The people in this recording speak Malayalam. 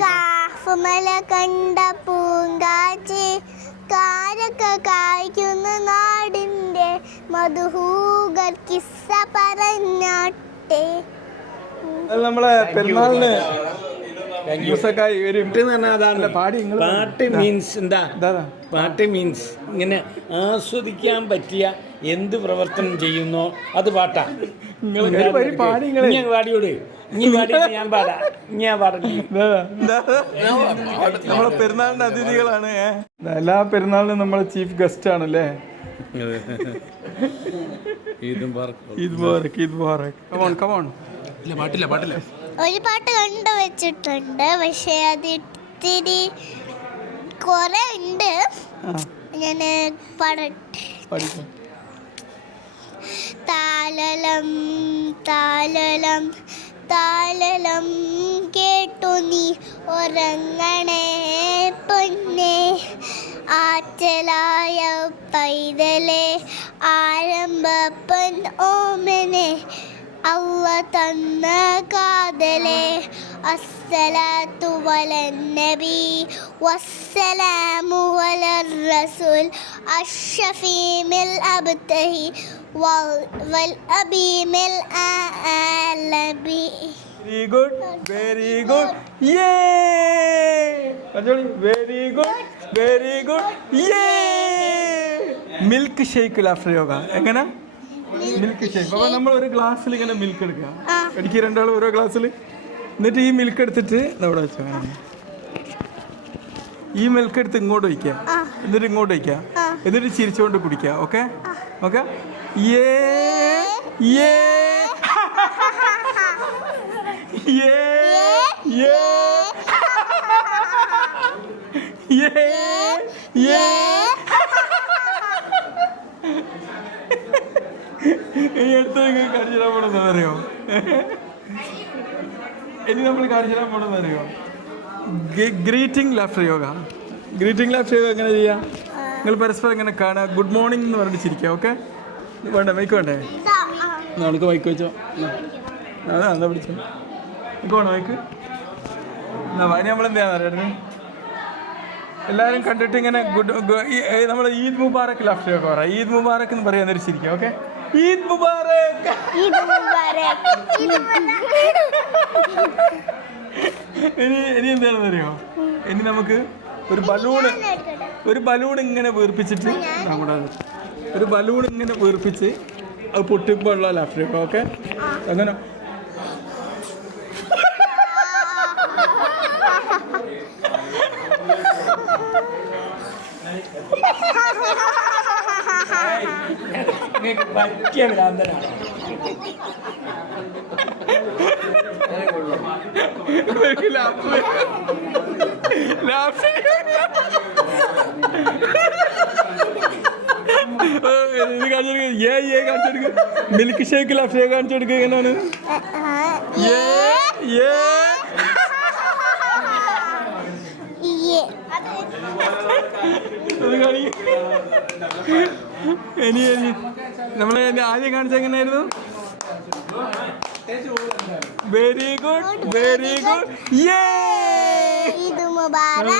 കാഫുമല കണ്ട പൂങ്കാറ്റ് കാരക്ക കായ്ക്കുന്ന നാടിൻ്റെ മധുഹൂകർ കിസ്സ പറഞ്ഞാട്ടെ. നമ്മളെ പെരുന്നാളിന് പാട്ട് മീൻസ് എന്താ? പാട്ട് മീൻസ് ഇങ്ങനെ ആസ്വദിക്കാൻ പറ്റിയ എന്ത് പ്രവർത്തനം ചെയ്യുന്നോ അത് പാട്ടാ. പാടിയോട് ഞാൻ പാടാ. നമ്മളെ പെരുന്നാളിന്റെ അതിഥികളാണ്. എല്ലാ പെരുന്നാളിനും നമ്മളെ ചീഫ് ഗസ്റ്റ് ആണല്ലേ. ഒരു പാട്ട് കണ്ടുവച്ചിട്ടുണ്ട്, പക്ഷെ അത് ഇത്തിരി കുറെ ഉണ്ട്. ഞാൻ പാടട്ടെ. താലലം താലലം താലലം കേട്ടു നീ ഉറങ്ങണേ പൊന്നെ, ആറ്റലായ പൈതലെ ആരംഭപ്പൻ ഓമനെ, അള്ള തന്ന കാതലെ. അസ്സലാത്തു വലന്നബി വസ്സലാമു വലർ റസൂൽ അഷ്ഷഫീമിൽ അബ്തഹി വൽ അബീമിൽ ആലബി. വെരി ഗുഡ്, വെരി ഗുഡ്, യേ. വെരി ഗുഡ്, വെരി ഗുഡ്, യേ. മിൽക്ക് ഷേക്ക് ലാഫ്റ്റർ യോഗ എങ്ങനെ? Milk shake. അപ്പോൾ നമ്മൾ ഒരു ഗ്ലാസ്സിൽ ഇങ്ങനെ മിൽക്ക് എടുക്കുക. എനിക്ക് രണ്ടാളും ഓരോ ഗ്ലാസ്സിൽ. എന്നിട്ട് ഈ മിൽക്ക് എടുത്തിട്ട് അവിടെ വെച്ചോ. ഈ മിൽക്ക് എടുത്ത് ഇങ്ങോട്ട് വയ്ക്കുക, എന്നിട്ട് ഇങ്ങോട്ട് വയ്ക്കുക, എന്നിട്ട് ചിരിച്ചുകൊണ്ട് കുടിക്കുക. Okay okay. യേ യേ യേ യേ യേ യേ. ഇനി അടുത്ത് കാണിച്ചു തരാൻ പോണെന്ന് അറിയോ? ഇനി നമ്മൾ കാണിച്ചു തരാൻ പോണെന്ന് അറിയോ? Greeting laughter yoga. Greeting laughter yoga എങ്ങനെ ചെയ്യാം? നിങ്ങൾ പരസ്പരം ഇങ്ങനെ കാണുക, ഗുഡ് മോർണിംഗ് എന്ന് പറഞ്ഞിട്ട് ചിരിക്കുക. ഓക്കെ, വേണ്ടേ? മൈക്ക് വേണ്ടേ? നമുക്ക് മൈക്ക് വെച്ചോ. അതാ എന്താ പിടിച്ചോ? മൈക്ക് വേണോ? മൈക്ക് എന്നാ അതിന് നമ്മളെന്താ അറിയാം? എല്ലാവരും കണ്ടിട്ട് ഇങ്ങനെ നമ്മൾ ഈദ് മുബാറക്ക് ലാഫ്റ്റർ യോഗ പറയാം. ഈദ് മുബാറക്ക് എന്ന് പറയാൻ നേരം ചിരിക്കുക. ഓക്കെ, ഈദ് മുബാറക്. ഇനി എന്താണെന്ന് അറിയോ? ഇനി നമുക്ക് ഒരു ബലൂൺ ഇങ്ങനെ വീർപ്പിച്ചിട്ട് നമ്മുടെ ഒരു ബലൂൺ ഇങ്ങനെ വീർപ്പിച്ച് അത് പൊട്ടിപ്പോൾ ഉള്ള ലാഫ്റ്റർ യോഗ. ഓക്കെ, അങ്ങനെ പറ്റിയ ഭ്രാന്തനാണ്. മിൽക്ക് ഷേക്ക് ലാഫ്റ്റർ കാണിച്ചു കൊടുക്കുക. എങ്ങനെയാണ്? ഇനി നമ്മളെ ആദ്യം കാണിച്ച എങ്ങനെയായിരുന്നു? വെരി ഗുഡ്, വെരി ഗുഡ്, യേ. ഈദ് മുബാറക്.